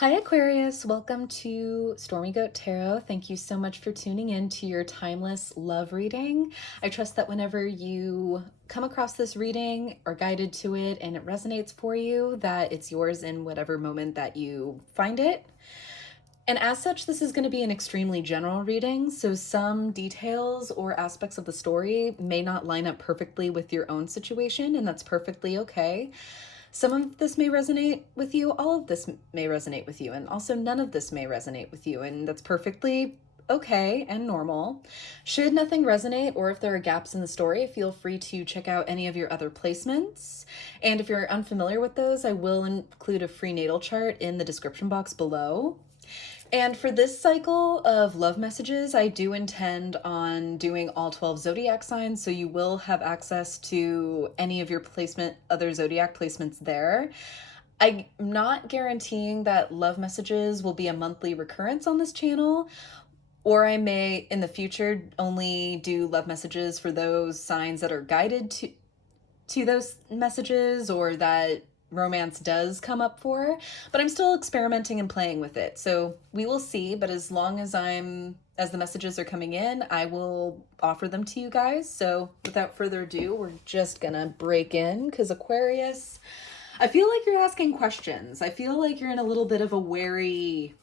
Hi, Aquarius. Welcome to Stormy Goat Tarot. Thank you so much for tuning in to your timeless love reading. I trust that whenever you come across this reading or guided to it and it resonates for you, that it's yours in whatever moment that you find it. And as such, this is going to be an extremely general reading, so some details or aspects of the story may not line up perfectly with your own situation, and that's perfectly okay. Some of this may resonate with you, all of this may resonate with you, and also none of this may resonate with you, and that's perfectly okay and normal. Should nothing resonate, or if there are gaps in the story, feel free to check out any of your other placements. And if you're unfamiliar with those, I will include a free natal chart in the description box below. And for this cycle of love messages, I do intend on doing all 12 zodiac signs, so you will have access to any of your other zodiac placements there. I'm not guaranteeing that love messages will be a monthly recurrence on this channel, or I may in the future only do love messages for those signs that are guided to those messages or that romance does come up for, but I'm still experimenting and playing with it. So we will see, but as long as as the messages are coming in, I will offer them to you guys. So without further ado, we're just gonna break in because Aquarius, I feel like you're asking questions. I feel like you're in a little bit of a wary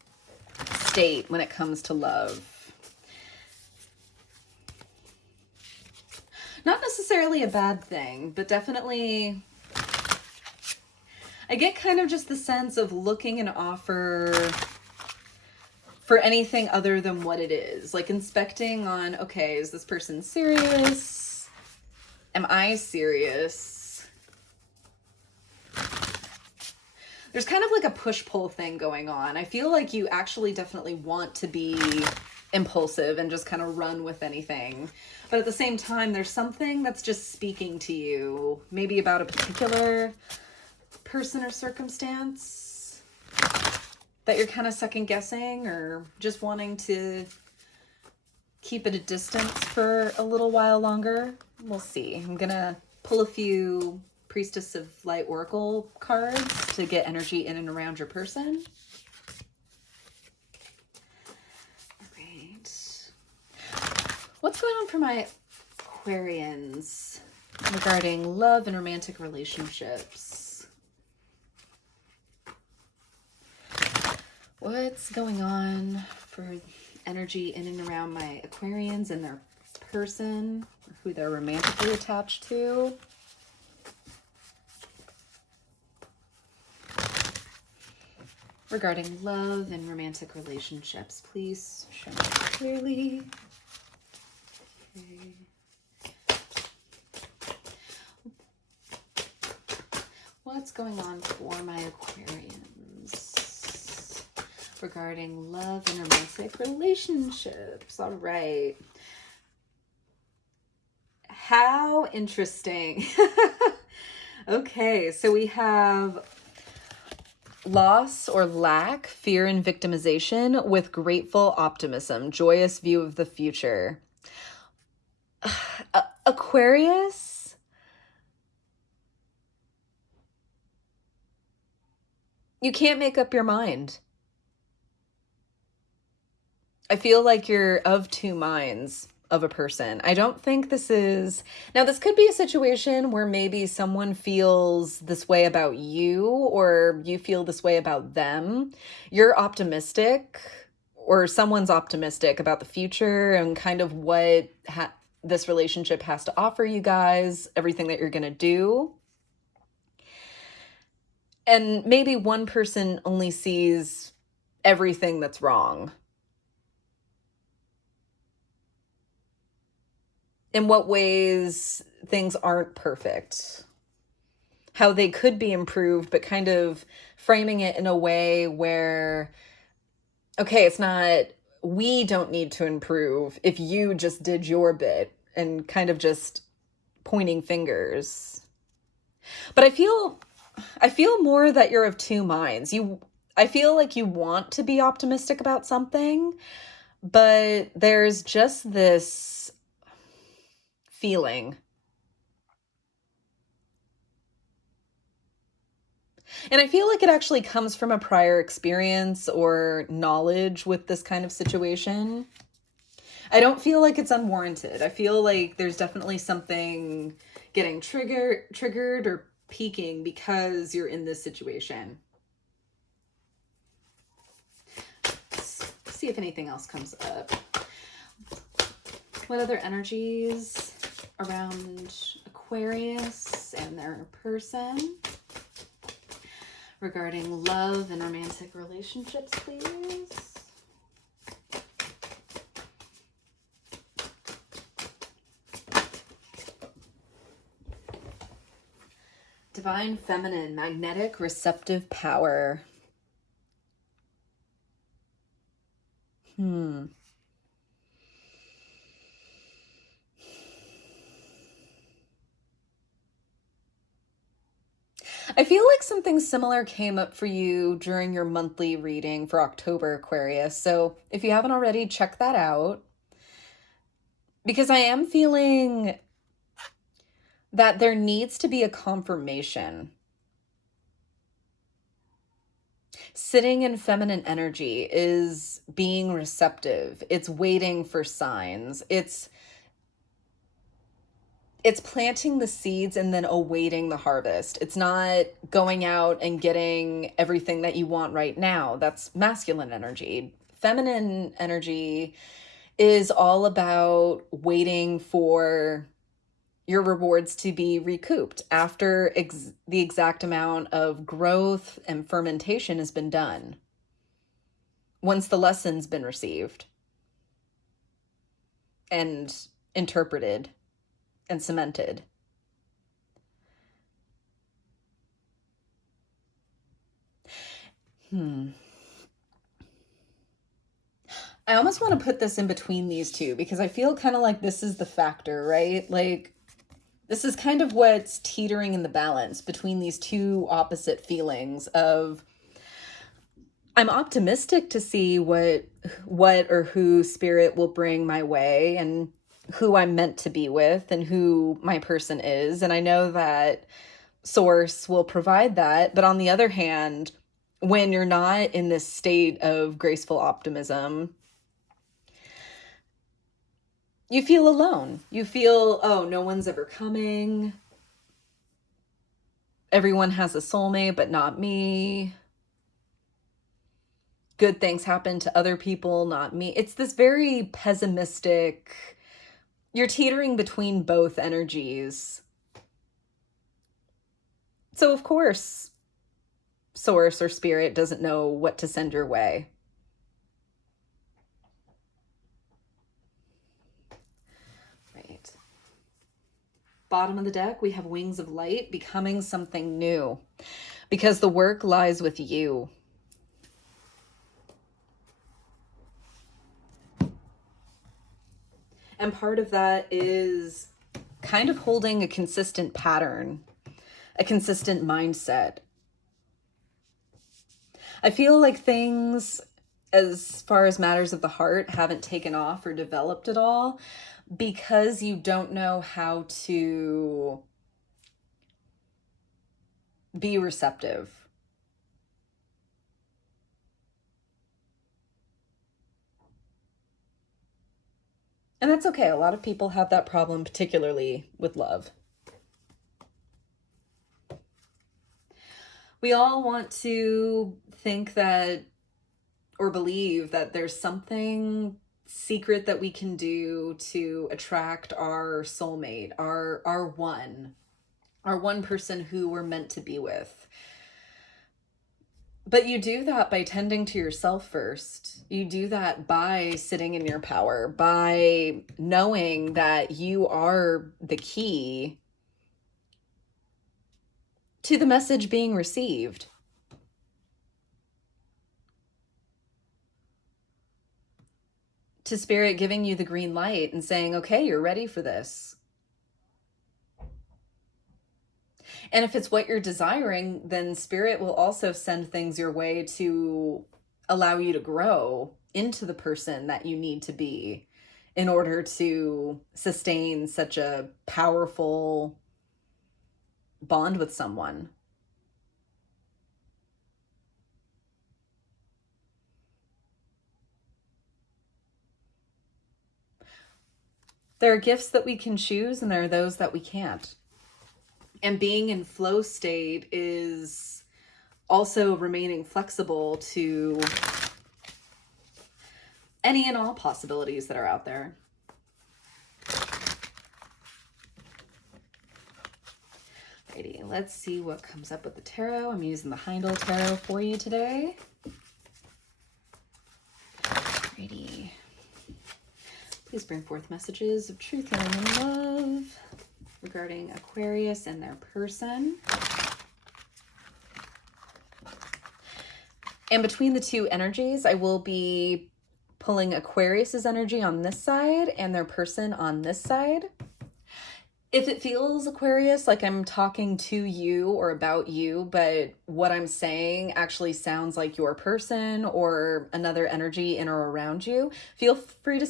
state when it comes to love. Not necessarily a bad thing, but definitely I get kind of just the sense of looking and offer for anything other than what it is. Like inspecting on, okay, is this person serious? Am I serious? There's kind of like a push-pull thing going on. I feel like you actually definitely want to be impulsive and just kind of run with anything. But at the same time, there's something that's just speaking to you, maybe about a particular person or circumstance that you're kind of second guessing or just wanting to keep at a distance for a little while longer. We'll see. I'm gonna pull a few Priestess of Light Oracle cards to get energy in and around your person. All right. What's going on for my Aquarians regarding love and romantic relationships? What's going on for energy in and around my Aquarians and their person, who they're romantically attached to? Regarding love and romantic relationships, please show me clearly. Okay. What's going on for my Aquarians regarding love and romantic relationships? All right. How interesting. Okay, so we have loss or lack, fear and victimization with grateful optimism, joyous view of the future. Aquarius, you can't make up your mind. I feel like you're of two minds of a person. I don't think this is... Now, this could be a situation where maybe someone feels this way about you or you feel this way about them. You're optimistic or someone's optimistic about the future and kind of what this relationship has to offer you guys, everything that you're going to do. And maybe one person only sees everything that's wrong. In what ways things aren't perfect, how they could be improved, but kind of framing it in a way where, okay, it's not, we don't need to improve if you just did your bit, and kind of just pointing fingers. But I feel more that you're of two minds. I feel like you want to be optimistic about something, but there's just this feeling. And I feel like it actually comes from a prior experience or knowledge with this kind of situation. I don't feel like it's unwarranted. I feel like there's definitely something getting triggered or peaking because you're in this situation. Let's see if anything else comes up. What other energies around Aquarius and their person regarding love and romantic relationships, please? Divine feminine, magnetic, receptive power. I feel like something similar came up for you during your monthly reading for October, Aquarius. So if you haven't already, check that out. Because I am feeling that there needs to be a confirmation. Sitting in feminine energy is being receptive. It's waiting for signs. It's planting the seeds and then awaiting the harvest. It's not going out and getting everything that you want right now. That's masculine energy. Feminine energy is all about waiting for your rewards to be recouped after the exact amount of growth and fermentation has been done. Once the lesson's been received and interpreted and cemented. I almost want to put this in between these two because I feel kind of like this is the factor, right? Like this is kind of what's teetering in the balance between these two opposite feelings of I'm optimistic to see what or who spirit will bring my way and who I'm meant to be with and who my person is. And I know that source will provide that. But on the other hand, when you're not in this state of graceful optimism, you feel alone. You feel, oh, no one's ever coming. Everyone has a soulmate, but not me. Good things happen to other people, not me. It's this very pessimistic, you're teetering between both energies. So, of course, source or spirit doesn't know what to send your way. Right. Bottom of the deck, we have wings of light, becoming something new. Because the work lies with you. And part of that is kind of holding a consistent pattern, a consistent mindset. I feel like things, as far as matters of the heart, haven't taken off or developed at all because you don't know how to be receptive. And that's okay. A lot of people have that problem, particularly with love. We all want to think that or believe that there's something secret that we can do to attract our soulmate, our one person who we're meant to be with. But you do that by tending to yourself first. You do that by sitting in your power, by knowing that you are the key to the message being received. To spirit giving you the green light and saying, okay, you're ready for this. And if it's what you're desiring, then spirit will also send things your way to allow you to grow into the person that you need to be in order to sustain such a powerful bond with someone. There are gifts that we can choose, and there are those that we can't. And being in flow state is also remaining flexible to any and all possibilities that are out there. Alrighty, let's see what comes up with the tarot. I'm using the Heindel Tarot for you today. Alrighty. Please bring forth messages of truth, healing, and love regarding Aquarius and their person. And between the two energies, I will be pulling Aquarius's energy on this side and their person on this side. If it feels, Aquarius, like I'm talking to you or about you, but what I'm saying actually sounds like your person or another energy in or around you, feel free to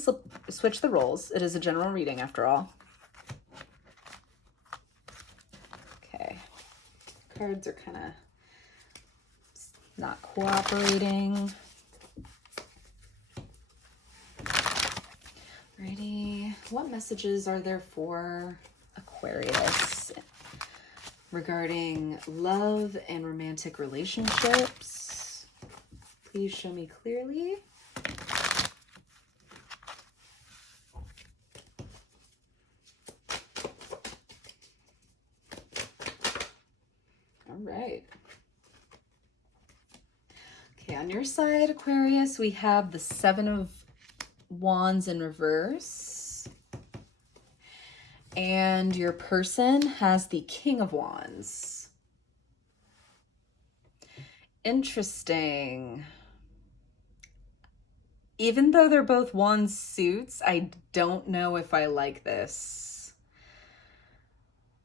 switch the roles. It is a general reading after all. Okay. Cards are kind of not cooperating. Alrighty. What messages are there for Aquarius regarding love and romantic relationships? Please show me clearly. All right. Okay, on your side, Aquarius, we have the Seven of Wands in reverse. And your person has the King of Wands. Interesting. Even though they're both Wands suits, I don't know if I like this.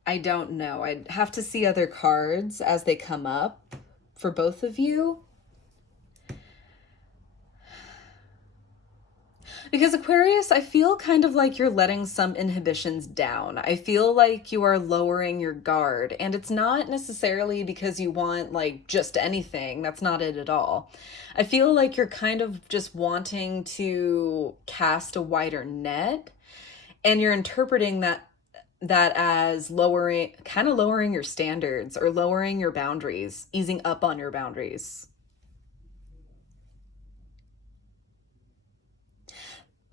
I don't know. I'd have to see other cards as they come up for both of you. Because Aquarius, I feel kind of like you're letting some inhibitions down. I feel like you are lowering your guard, and it's not necessarily because you want like just anything. That's not it at all. I feel like you're kind of just wanting to cast a wider net, and you're interpreting that as lowering your standards or lowering your boundaries, easing up on your boundaries.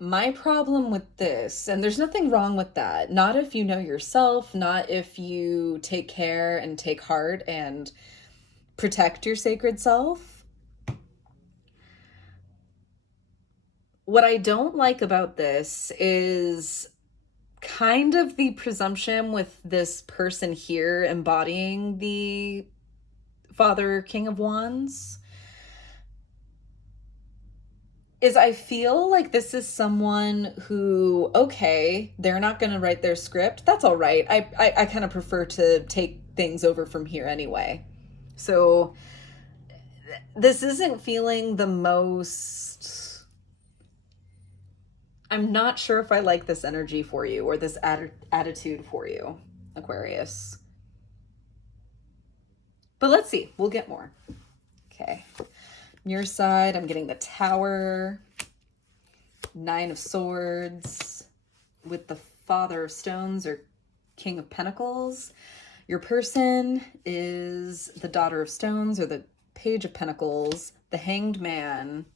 My problem with this, and there's nothing wrong with that, not if you know yourself, not if you take care and take heart and protect your sacred self. What I don't like about this is kind of the presumption with this person here embodying the Father King of Wands. Is I feel like this is someone who, okay, they're not going to write their script. That's all right. I kind of prefer to take things over from here anyway. So this isn't feeling the most... I'm not sure if I like this energy for you or this attitude for you, Aquarius. But let's see. We'll get more. Okay. Your side, I'm getting the Tower, Nine of Swords, with the Father of Stones or King of Pentacles. Your person is the Daughter of Stones or the Page of Pentacles, the Hanged Man,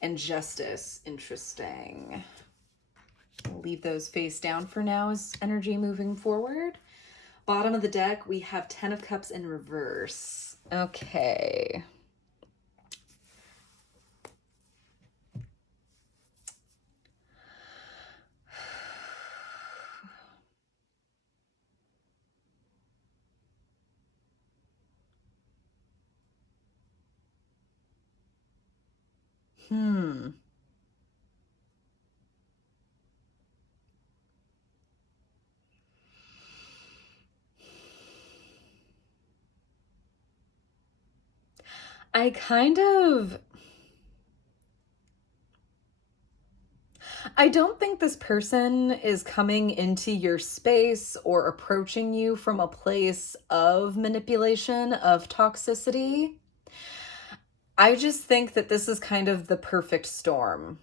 and Justice. Interesting. We'll leave those face down for now as energy moving forward. Bottom of the deck, we have 10 of Cups in reverse. Okay. I don't think this person is coming into your space or approaching you from a place of manipulation, of toxicity. I just think that this is kind of the perfect storm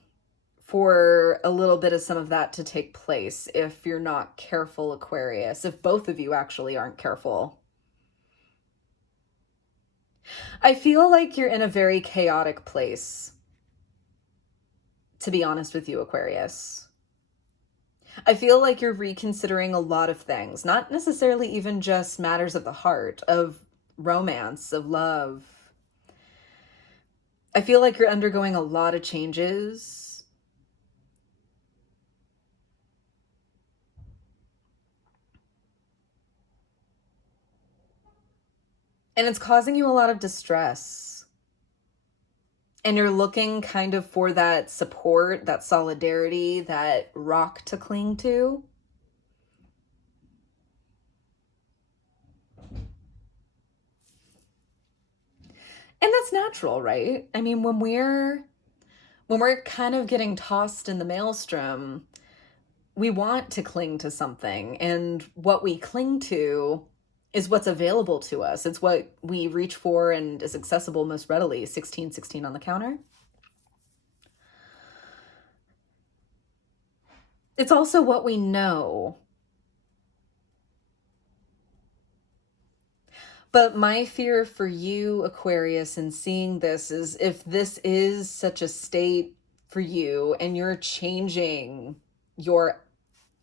for a little bit of some of that to take place if you're not careful, Aquarius, if both of you actually aren't careful. I feel like you're in a very chaotic place, to be honest with you, Aquarius. I feel like you're reconsidering a lot of things, not necessarily even just matters of the heart, of romance, of love. I feel like you're undergoing a lot of changes. And it's causing you a lot of distress. And you're looking kind of for that support, that solidarity, that rock to cling to. And that's natural, right? I mean, when we're kind of getting tossed in the maelstrom, we want to cling to something, and what we cling to is what's available to us. It's what we reach for and is accessible most readily. 1616 on the counter. It's also what we know. But my fear for you, Aquarius, in seeing this is if this is such a state for you and you're changing your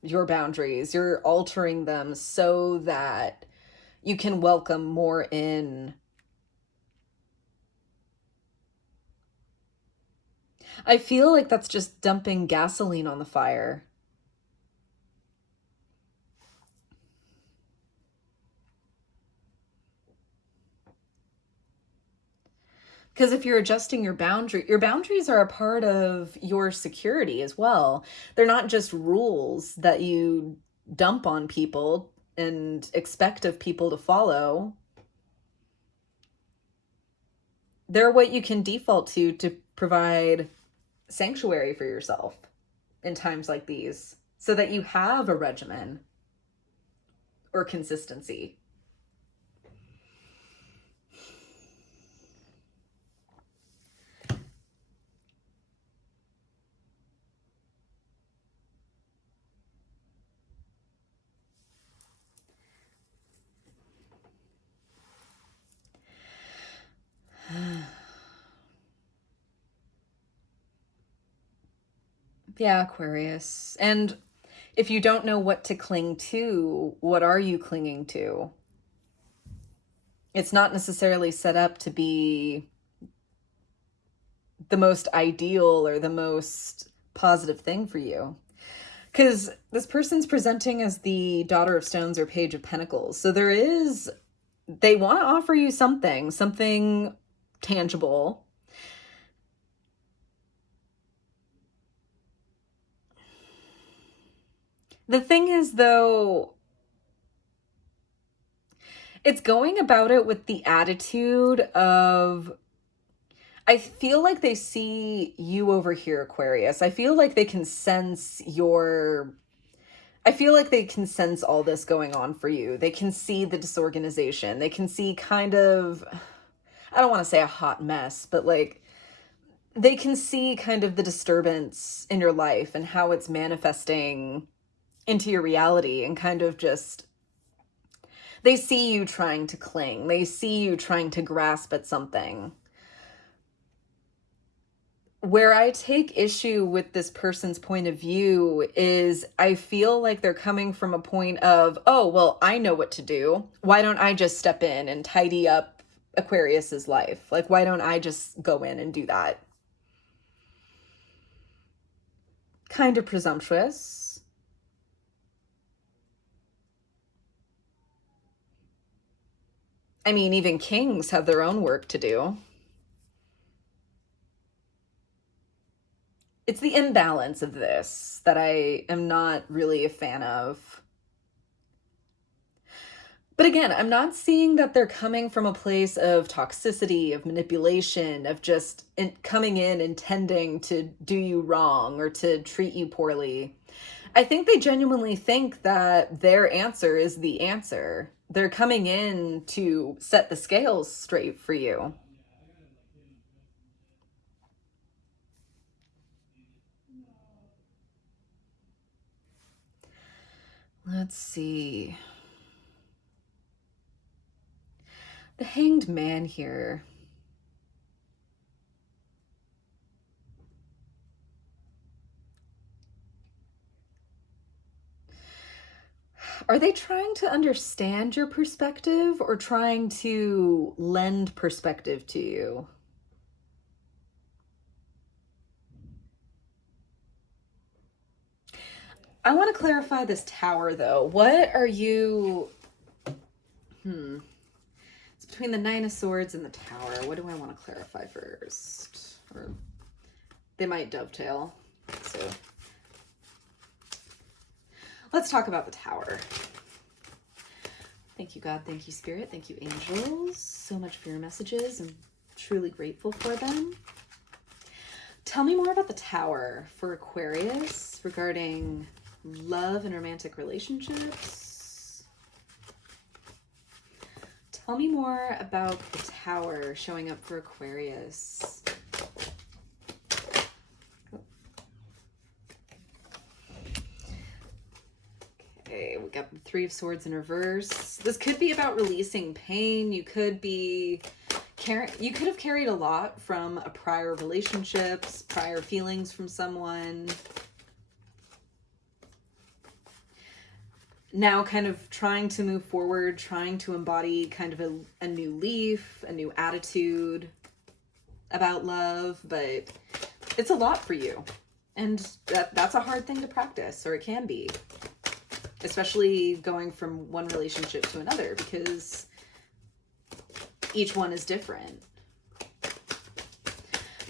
boundaries, you're altering them so that you can welcome more in. I feel like that's just dumping gasoline on the fire. Because if you're adjusting your boundaries are a part of your security as well. They're not just rules that you dump on people and expect of people to follow. They're what you can default to provide sanctuary for yourself in times like these so that you have a regimen or consistency. Yeah, Aquarius. And if you don't know what to cling to, what are you clinging to? It's not necessarily set up to be the most ideal or the most positive thing for you. Because this person's presenting as the Daughter of Stones or Page of Pentacles. So they want to offer you something tangible. The thing is, though, it's going about it with the attitude of, I feel like they see you over here, Aquarius. I feel like they can sense all this going on for you. They can see the disorganization. They can see kind of, I don't want to say a hot mess, but like they can see kind of the disturbance in your life and how it's manifesting into your reality, and kind of just, they see you trying to cling. They see you trying to grasp at something. Where I take issue with this person's point of view is I feel like they're coming from a point of, oh, well, I know what to do. Why don't I just step in and tidy up Aquarius's life? Like, why don't I just go in and do that? Kind of presumptuous. I mean, even kings have their own work to do. It's the imbalance of this that I am not really a fan of. But again, I'm not seeing that they're coming from a place of toxicity, of manipulation, of just coming in intending to do you wrong or to treat you poorly. I think they genuinely think that their answer is the answer. They're coming in to set the scales straight for you. Let's see. The Hanged Man here. Are they trying to understand your perspective or trying to lend perspective to you? I want to clarify this tower though. What are you... It's between the Nine of Swords and the tower. What do I want to clarify first? Or they might dovetail. So let's talk about the tower. Thank you, God. Thank you, Spirit. Thank you, angels, so much for your messages. I'm truly grateful for them. Tell me more about the tower for Aquarius regarding love and romantic relationships. Tell me more about the tower showing up for Aquarius. Okay, we got the Three of Swords in reverse. This could be about releasing pain. You could have carried a lot from a prior relationships, prior feelings from someone. Now kind of trying to move forward, trying to embody kind of a new leaf, a new attitude about love, but it's a lot for you. And that's a hard thing to practice, or it can be. Especially going from one relationship to another, because each one is different.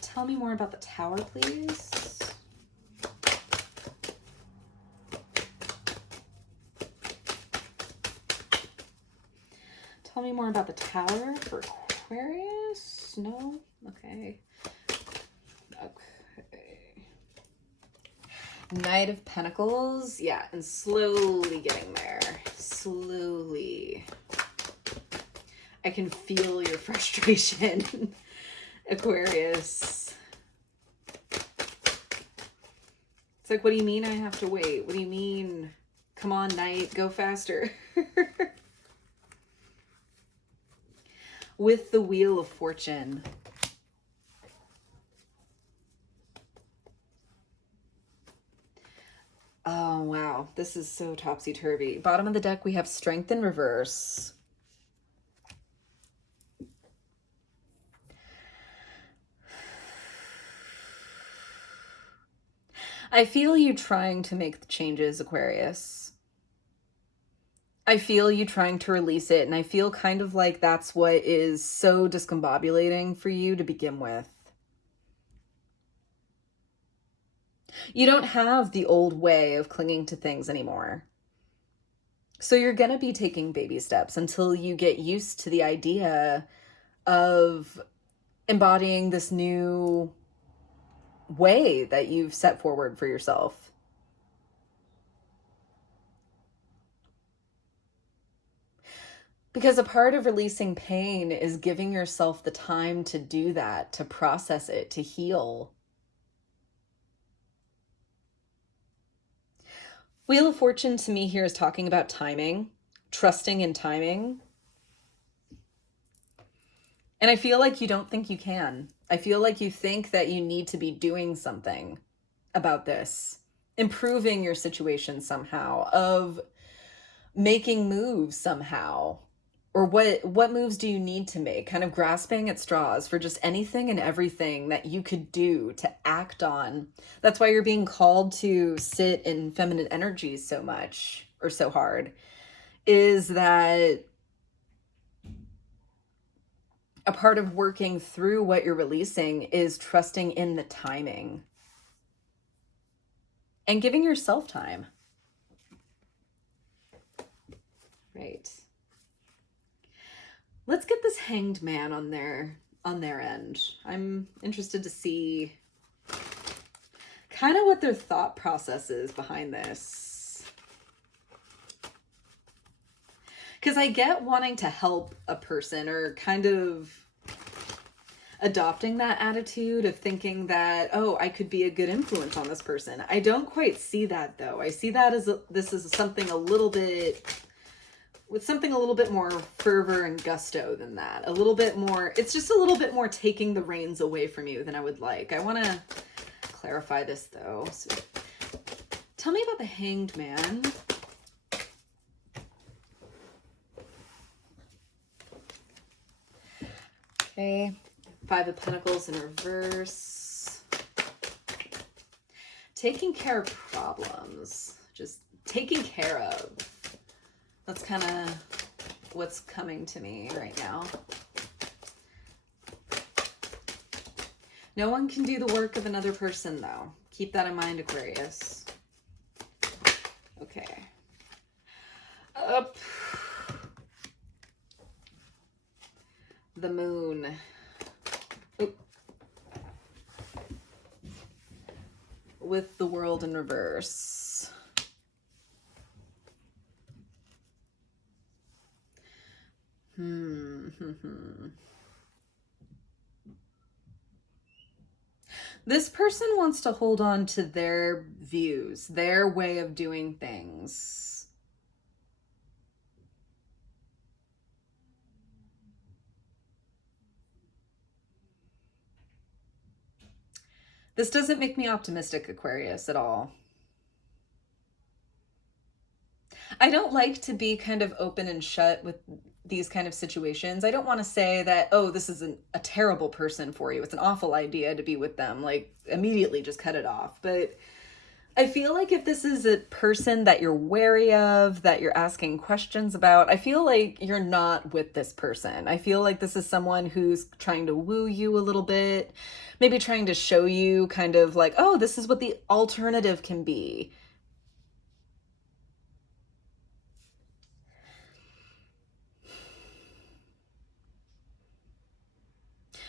Tell me more about the tower, please. Tell me more about the tower for Aquarius. No? Okay. Okay. Knight of Pentacles. Yeah, and slowly getting there. Slowly. I can feel your frustration, Aquarius. It's like, what do you mean I have to wait? What do you mean? Come on, Knight, go faster. With the Wheel of Fortune. Oh, wow. This is so topsy-turvy. Bottom of the deck, we have Strength in reverse. I feel you trying to make the changes, Aquarius. I feel you trying to release it, and I feel kind of like that's what is so discombobulating for you to begin with. You don't have the old way of clinging to things anymore. So you're going to be taking baby steps until you get used to the idea of embodying this new way that you've set forward for yourself. Because a part of releasing pain is giving yourself the time to do that, to process it, to heal. Wheel of Fortune to me here is talking about timing, trusting in timing. And I feel like you don't think you can. I feel like you think that you need to be doing something about this, improving your situation somehow, of making moves somehow. Or what moves do you need to make? Kind of grasping at straws for just anything and everything that you could do to act on. That's why you're being called to sit in feminine energies so much, or so hard, is that a part of working through what you're releasing is trusting in the timing and giving yourself time. Right. Let's get this Hanged Man on their end. I'm interested to see kind of what their thought process is behind this. Because I get wanting to help a person, or kind of adopting that attitude of thinking that, oh, I could be a good influence on this person. I don't quite see that though. I see that as this is something a little bit, with something a little bit more fervor and gusto than that. A little bit more, it's just a little bit more taking the reins away from you than I would like. I want to clarify this though. So, tell me about the Hanged Man. Okay, Five of Pentacles in reverse. Taking care of problems, just taking care of. That's kind of what's coming to me right now. No one can do the work of another person, though. Keep that in mind, Aquarius. Okay. Up. The Moon. Oop. With the World in reverse. This person wants to hold on to their views, their way of doing things. This doesn't make me optimistic, Aquarius, at all. I don't like to be kind of open and shut with these kind of situations. I don't want to say that, oh, this is a terrible person for you. It's an awful idea to be with them. Like, immediately just cut it off. But I feel like if this is a person that you're wary of, that you're asking questions about, I feel like you're not with this person. I feel like this is someone who's trying to woo you a little bit, maybe trying to show you kind of like, oh, this is what the alternative can be.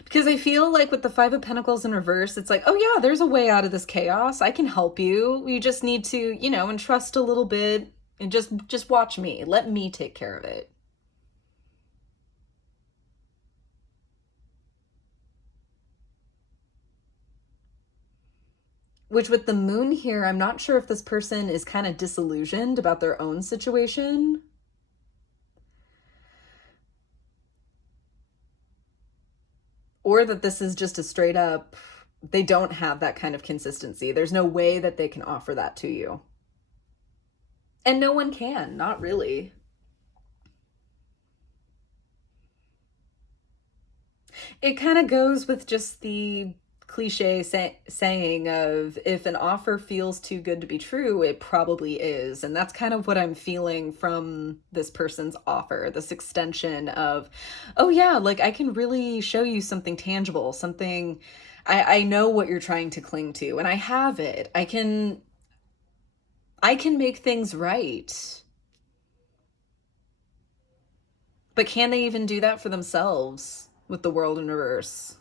Because I feel like with the Five of Pentacles in reverse, it's like, oh yeah, there's a way out of this chaos. I can help you. You just need to, you know, entrust a little bit and just watch me. Let me take care of it. Which with the Moon here, I'm not sure if this person is kind of disillusioned about their own situation. Or that this is just a straight up, they don't have that kind of consistency. There's no way that they can offer that to you. And no one can, not really. It kind of goes with just the cliche saying of, if an offer feels too good to be true, it probably is. And that's kind of what I'm feeling from this person's offer, this extension of, oh yeah, like I can really show you something tangible, something, I know what you're trying to cling to, and I have it. I can make things right. But can they even do that for themselves with the World in reverse?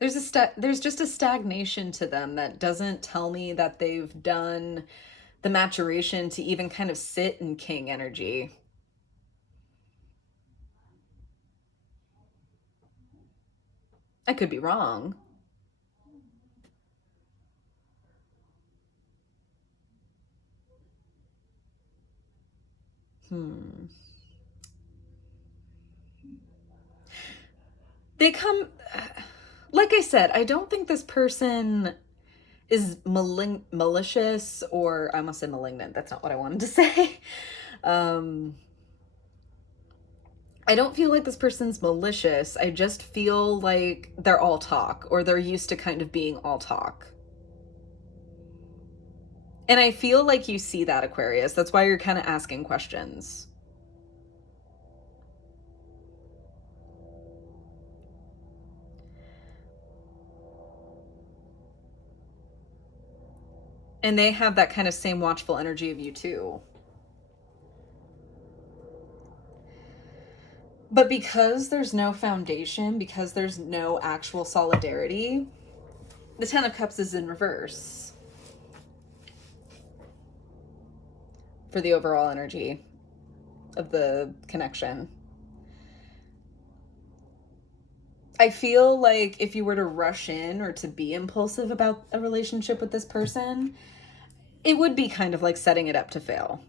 There's just a stagnation to them that doesn't tell me that they've done the maturation to even kind of sit in King energy. I could be wrong. They come, like I said, I don't think this person is malicious, or I almost said malignant. That's not what I wanted to say. I don't feel like this person's malicious. I just feel like they're all talk, or they're used to kind of being all talk. And I feel like you see that, Aquarius. That's why you're kind of asking questions. And they have that kind of same watchful energy of you too. But because there's no foundation, because there's no actual solidarity, the Ten of Cups is in reverse for the overall energy of the connection. I feel like if you were to rush in or to be impulsive about a relationship with this person, it would be kind of like setting it up to fail.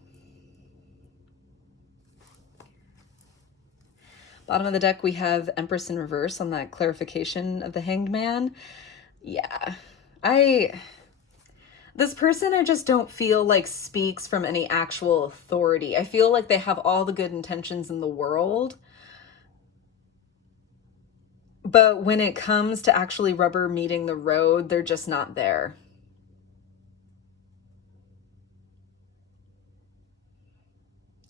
Bottom of the deck, we have Empress in reverse on that clarification of the Hanged Man. Yeah. This person I just don't feel like speaks from any actual authority. I feel like they have all the good intentions in the world, but when it comes to actually rubber meeting the road, they're just not there.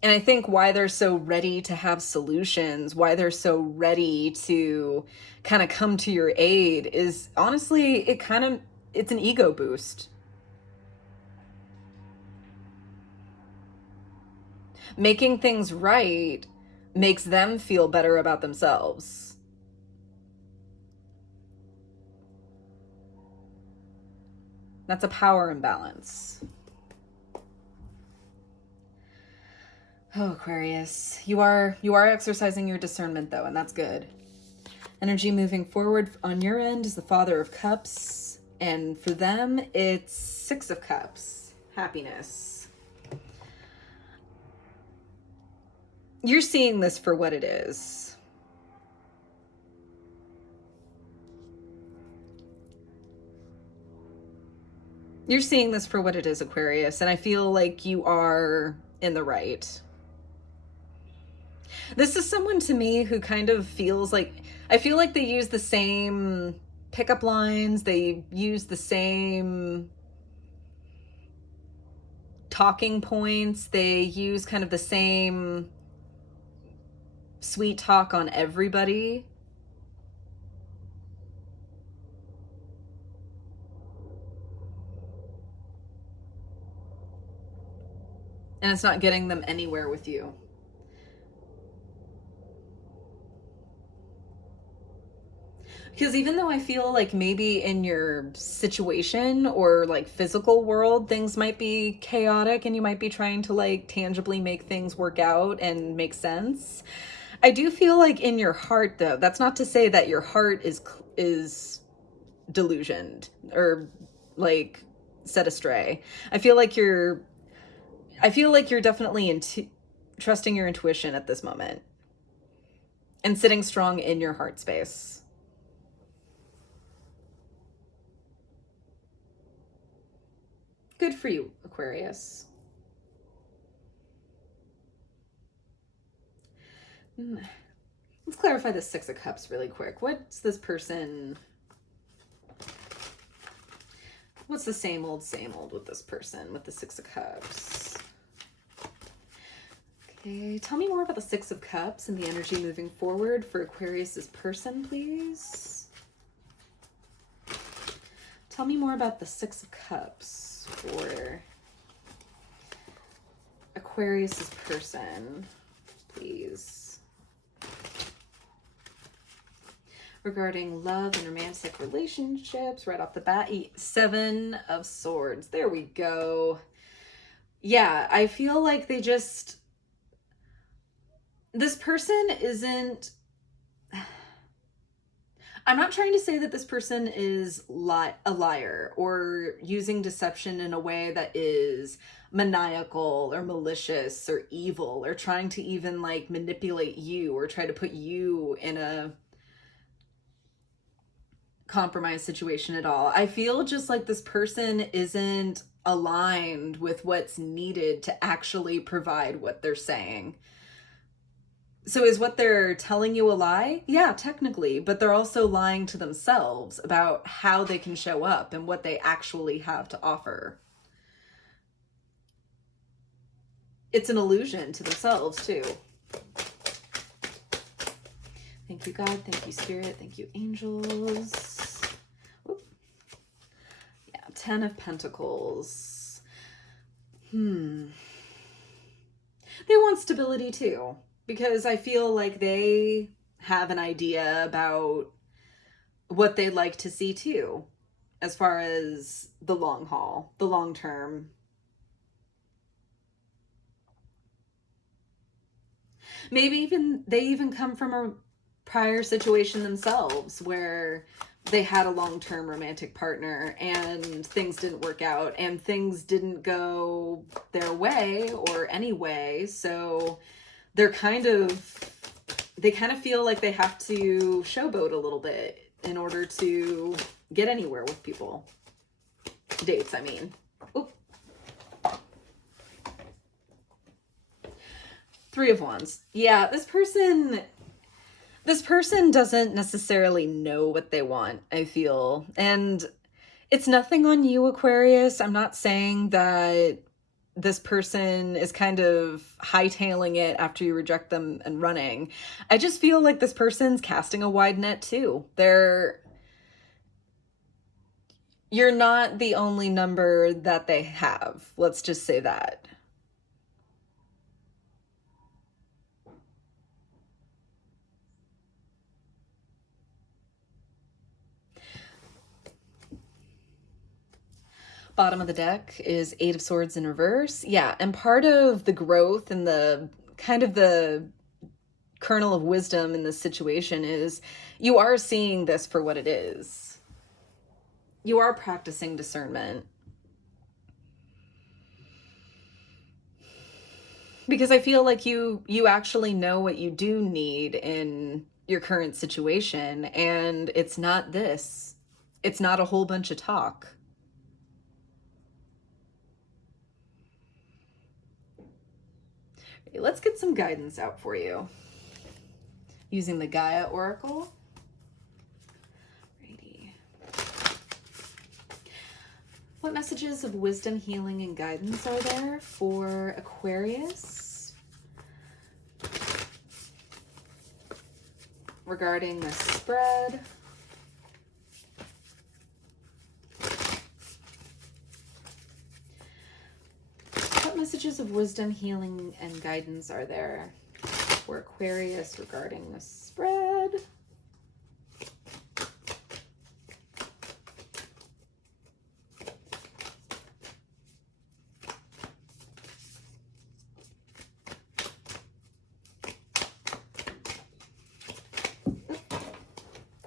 And I think why they're so ready to have solutions, why they're so ready to kind of come to your aid is honestly, it's an ego boost. Making things right makes them feel better about themselves. That's a power imbalance. Oh, Aquarius, you are exercising your discernment though, and that's good. Energy moving forward on your end is the Father of Cups, and for them it's Six of Cups, happiness. You're seeing this for what it is. You're seeing this for what it is, Aquarius, and I feel like you are in the right. This is someone to me who kind of feels like, I feel like they use the same pickup lines, they use the same talking points, they use kind of the same sweet talk on everybody. And it's not getting them anywhere with you. Because even though I feel like maybe in your situation or like physical world, things might be chaotic and you might be trying to like tangibly make things work out and make sense, I do feel like in your heart though, that's not to say that your heart is delusioned or like set astray. I feel like you're definitely trusting your intuition at this moment and sitting strong in your heart space. Good for you, Aquarius. Let's clarify the Six of Cups really quick. What's the same old with this person with the Six of Cups? Okay, tell me more about the Six of Cups and the energy moving forward for Aquarius's person, please. Tell me more about the Six of Cups for Aquarius's person, please. Regarding love and romantic relationships, right off the bat, Seven of Swords. There we go. Yeah, I feel like this person isn't, I'm not trying to say that this person is a liar or using deception in a way that is maniacal or malicious or evil or trying to even like manipulate you or try to put you in a compromised situation at all. I feel just like this person isn't aligned with what's needed to actually provide what they're saying. So is what they're telling you a lie? Yeah, technically, but they're also lying to themselves about how they can show up and what they actually have to offer. It's an illusion to themselves too. Thank you, God. Thank you, Spirit. Thank you, angels. Whoop. Yeah, 10 of Pentacles. They want stability too. because I feel like they have an idea about what they'd like to see too, as far as the long haul, the long term. Maybe even they even come from a prior situation themselves where they had a long-term romantic partner and things didn't work out and things didn't go their way or any way. So they're they kind of feel like they have to showboat a little bit in order to get anywhere with people. Dates, I mean. Oop. Three of Wands. Yeah, this person doesn't necessarily know what they want, I feel. And it's nothing on you, Aquarius. I'm not saying that this person is kind of hightailing it after you reject them and running. I just feel like this person's casting a wide net too. You're not the only number that they have. Let's just say that. Bottom of the deck is Eight of Swords in reverse. Yeah, and part of the growth and the kind of the kernel of wisdom in this situation is you are seeing this for what it is. You are practicing discernment. Because I feel like you actually know what you do need in your current situation, and it's not this. It's not a whole bunch of talk. Let's get some guidance out for you using the Gaia Oracle. Righty. What messages of wisdom, healing, and guidance are there for Aquarius regarding the spread? What messages of wisdom, healing, and guidance are there for Aquarius regarding the spread?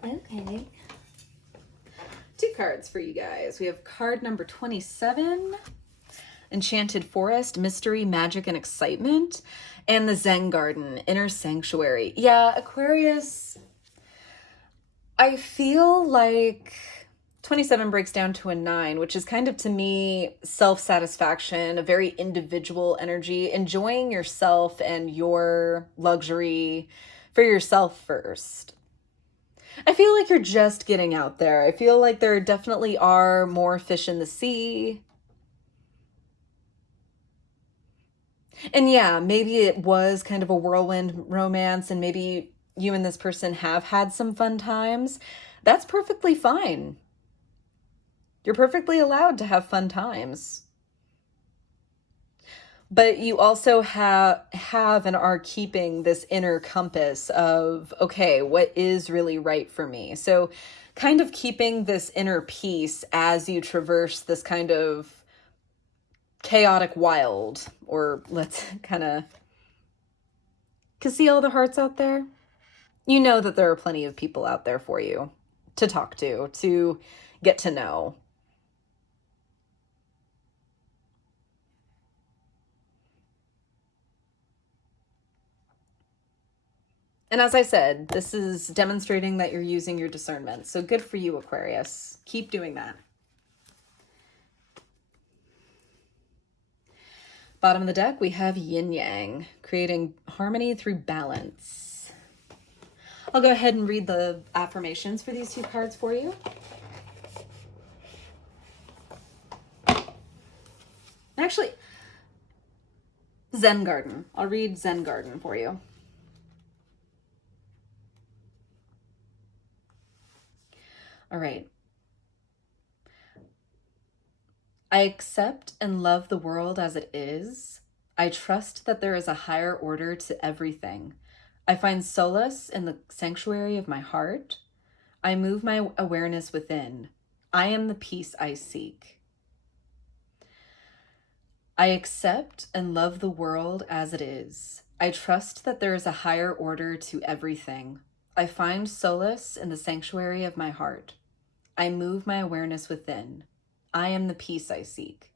Okay. Two cards for you guys. We have card number 27, Enchanted Forest, Mystery, Magic, and Excitement, and the Zen Garden, Inner Sanctuary. Yeah, Aquarius, I feel like 27 breaks down to a 9, which is kind of to me self-satisfaction, a very individual energy, enjoying yourself and your luxury for yourself first. I feel like you're just getting out there. I feel like there definitely are more fish in the sea. And yeah, maybe it was kind of a whirlwind romance and maybe you and this person have had some fun times. That's perfectly fine. You're perfectly allowed to have fun times. But you also have and are keeping this inner compass of, okay, what is really right for me? So kind of keeping this inner peace as you traverse this kind of chaotic wild, or let's kind of, cause see all the hearts out there? You know that there are plenty of people out there for you to talk to get to know. And as I said, this is demonstrating that you're using your discernment. So good for you, Aquarius. Keep doing that. Bottom of the deck, we have yin yang, creating harmony through balance. I'll go ahead and read the affirmations for these two cards for you. Actually, Zen Garden. I'll read Zen Garden for you. All right. I accept and love the world as it is. I trust that there is a higher order to everything. I find solace in the sanctuary of my heart. I move my awareness within. I am the peace I seek. I accept and love the world as it is. I trust that there is a higher order to everything. I find solace in the sanctuary of my heart. I move my awareness within. I am the peace I seek.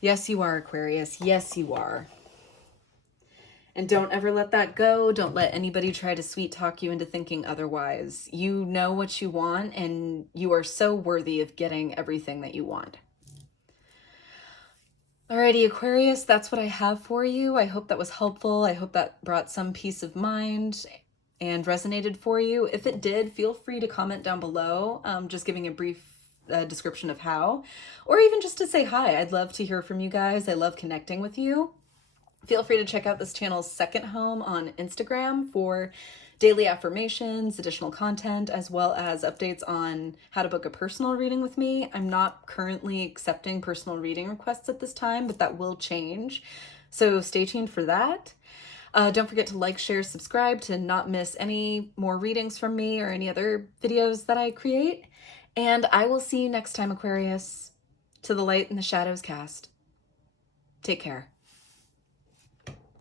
Yes, you are, Aquarius. Yes, you are. And don't ever let that go. Don't let anybody try to sweet talk you into thinking otherwise. You know what you want, and you are so worthy of getting everything that you want. Alrighty, Aquarius, that's what I have for you. I hope that was helpful. I hope that brought some peace of mind and resonated for you. If it did, feel free to comment down below, just giving a brief description of how, or even just to say hi. I'd love to hear from you guys. I love connecting with you. Feel free to check out this channel's second home on Instagram for daily affirmations, additional content, as well as updates on how to book a personal reading with me. I'm not currently accepting personal reading requests at this time, but that will change. So stay tuned for that. Don't forget to like, share, subscribe to not miss any more readings from me or any other videos that I create. And I will see you next time, Aquarius. To the light and the shadows cast. Take care.